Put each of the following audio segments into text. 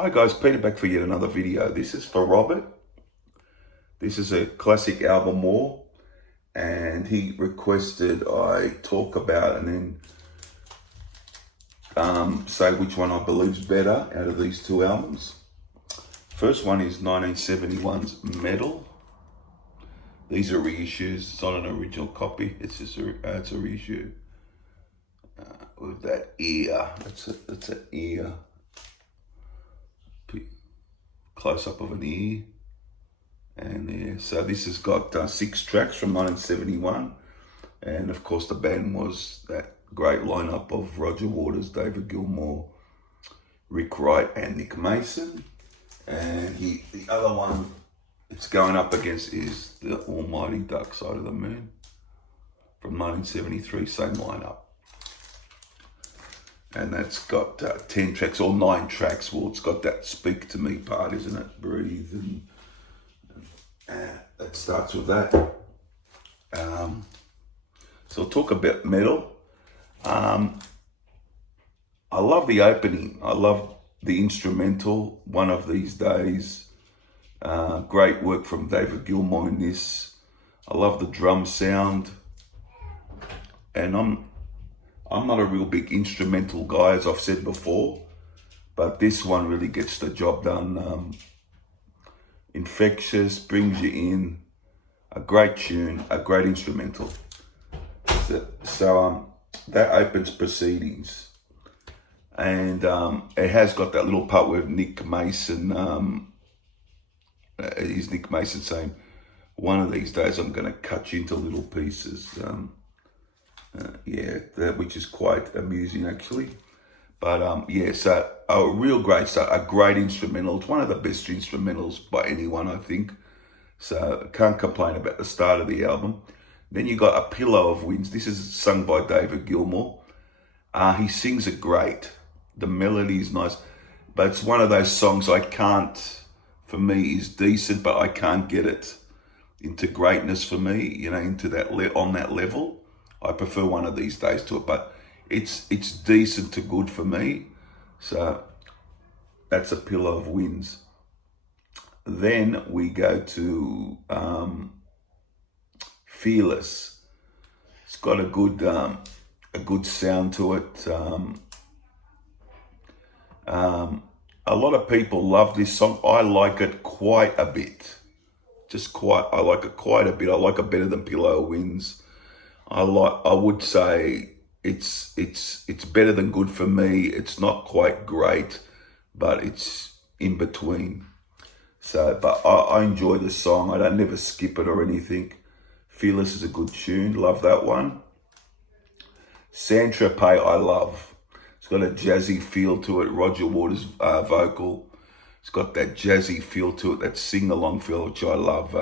Hi guys, Peter back for yet another video. This is for Robert. This is a classic album more, and he requested I talk about and then say which one I believe is better out of these two albums. First one is 1971's Meddle. These are reissues. It's not an original copy. It's just it's a reissue with that ear. It's an ear. Close up of an ear, and there. So this has got 6 tracks from 1971, and of course the band was that great lineup of Roger Waters, David Gilmour, Rick Wright, and Nick Mason. And the other one it's going up against is the almighty Dark Side of the Moon from 1973, same lineup. And that's got 10 tracks or 9 tracks. Well, it's got that Speak to Me part, isn't it? Breathe, and that starts with that. So I'll talk about Meddle. I love the opening. I love the instrumental, One of These Days. Great work from David Gilmour in this. I love the drum sound. And I'm not a real big instrumental guy, as I've said before, but this one really gets the job done. Infectious, brings you in, a great tune, a great instrumental. So that opens proceedings, and it has got that little part where Nick Mason, is Nick Mason saying, "One of these days I'm going to cut you into little pieces." Which is quite amusing actually. But so a real great start, a great instrumental. It's one of the best instrumentals by anyone, I think. So can't complain about the start of the album. Then you got A Pillow of Winds. This is sung by David Gilmour. He sings it great. The melody is nice, but it's one of those songs for me is decent, but I can't get it into greatness for me, into that on that level. I prefer One of These Days to it, but it's decent to good for me. So that's A Pillow of Winds. Then we go to Fearless. It's got a good sound to it. A lot of people love this song. I like it quite a bit. I like it quite a bit. I like it better than Pillow of Winds. I would say it's better than good for me. It's not quite great, but it's in between. So, but I enjoy the song. I don't never skip it or anything. Fearless is a good tune. Love that one. Saint-Tropez I love. It's got a jazzy feel to it. Roger Waters' vocal. It's got that jazzy feel to it, that sing-along feel, which I love.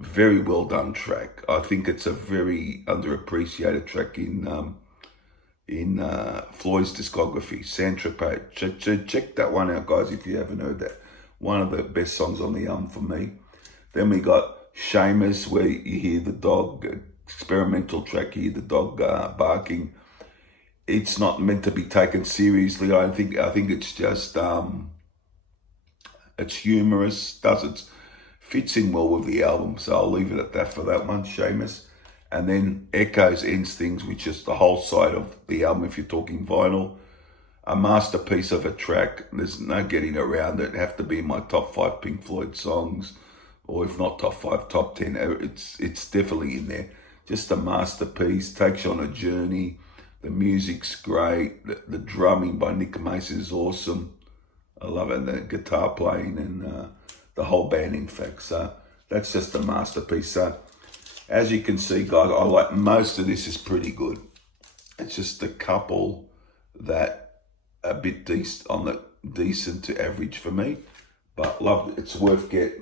Very well done track. I think it's a very underappreciated track in Floyd's discography. Saint-Tropez. Check that one out, guys, if you haven't heard that. One of the best songs on the album for me. Then we got Sheamus, where you hear the dog, experimental track, you hear the dog barking. It's not meant to be taken seriously. I think it's just it's humorous. Fits in well with the album, so I'll leave it at that for that one, Sheamus. And then Echoes Ends Things, which is the whole side of the album if you're talking vinyl. A masterpiece of a track. There's no getting around it. It'd have to be in my top 5 Pink Floyd songs, or if not top 5, top 10. It's definitely in there. Just a masterpiece. Takes you on a journey. The music's great. The drumming by Nick Mason is awesome. I love it. The guitar playing and the whole band, in fact. So that's just a masterpiece. So as you can see, guys, I like most of this is pretty good. It's just a couple that a bit decent to average for me, but love it. It's worth a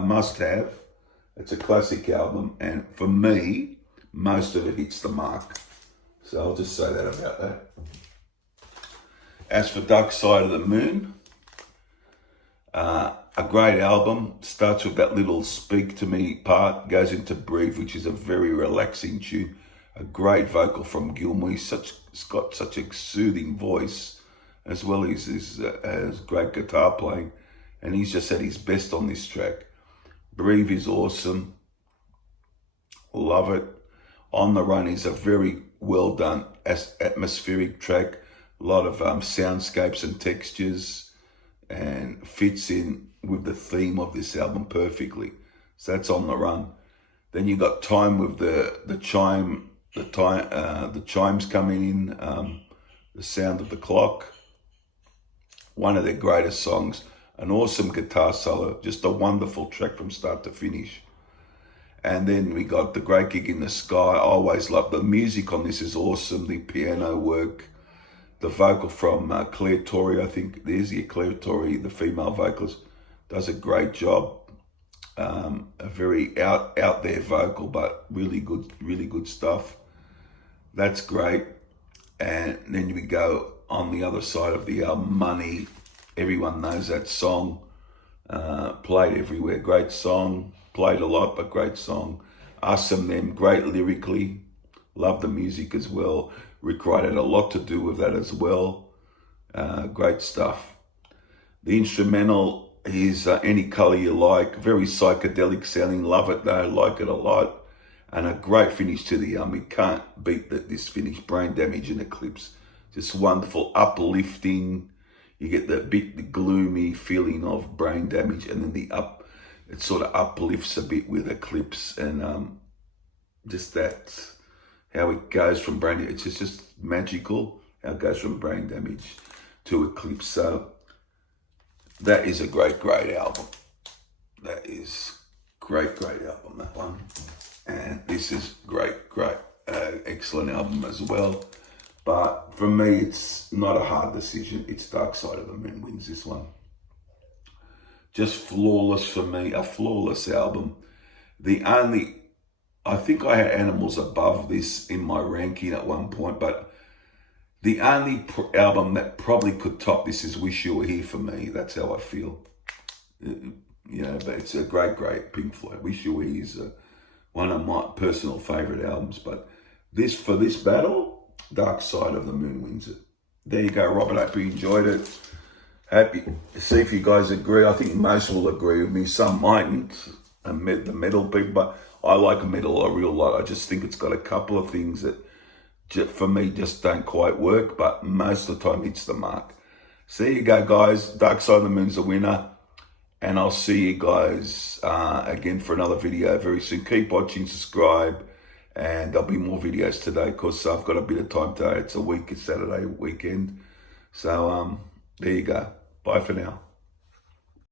must-have. It's a classic album, and for me, most of it hits the mark. So I'll just say that about that. As for Dark Side of the Moon, a great album. Starts with that little Speak to Me part, goes into Breathe, which is a very relaxing tune. A great vocal from Gilmour. He's got such a soothing voice, as well as his great guitar playing. And he's just at his best on this track. Breathe is awesome. Love it. On the Run is a very well done atmospheric track. A lot of soundscapes and textures, and fits in with the theme of this album perfectly. So that's On the Run. Then you got Time with the chimes coming in, the sound of the clock. One of their greatest songs. An awesome guitar solo, just a wonderful track from start to finish. And then we got The Great Gig in the Sky. I always love the music on this is awesome. The piano work, the vocal from Claire Torrey, I think there's Claire Torrey, the female vocalist, does a great job. A very out there vocal, but really good stuff. That's great. And then we go on the other side of the album, Money. Everyone knows that song. Played everywhere. Great song. Played a lot, but great song. Us and Them, great lyrically. Love the music as well. Rick Wright had a lot to do with that as well. Great stuff. The instrumental is Any Color You Like. Very psychedelic sounding. Love it though. Like it a lot. And a great finish to the album. You can't beat this finish. Brain Damage and Eclipse. Just wonderful, uplifting. You get the gloomy feeling of Brain Damage, and then it sort of uplifts a bit with Eclipse, and just that, how it goes from Brain Damage. It's just magical how it goes from Brain Damage to Eclipse. So that is a great album. That is great album, that one. And this is great, excellent album as well. But for me, it's not a hard decision. It's Dark Side of the Moon wins this one. Just flawless for me, a flawless album. I think I had Animals above this in my ranking at one point, but the only album that probably could top this is Wish You Were Here for me. That's how I feel. But it's a great Pink Floyd. Wish You Were Here is one of my personal favorite albums, but for this battle, Dark Side of the Moon wins it. There you go, Robert. I hope you enjoyed it. Happy to see if you guys agree. I think most will agree with me. Some mightn't. The Meddle people, but I like Meddle a real lot. I just think it's got a couple of things that, for me, just don't quite work, but most of the time hits the mark. So there you go, guys. Dark Side of the Moon's the winner. And I'll see you guys again for another video very soon. Keep watching, subscribe. And there'll be more videos today because I've got a bit of time today. It's a Saturday weekend. So there you go. Bye for now.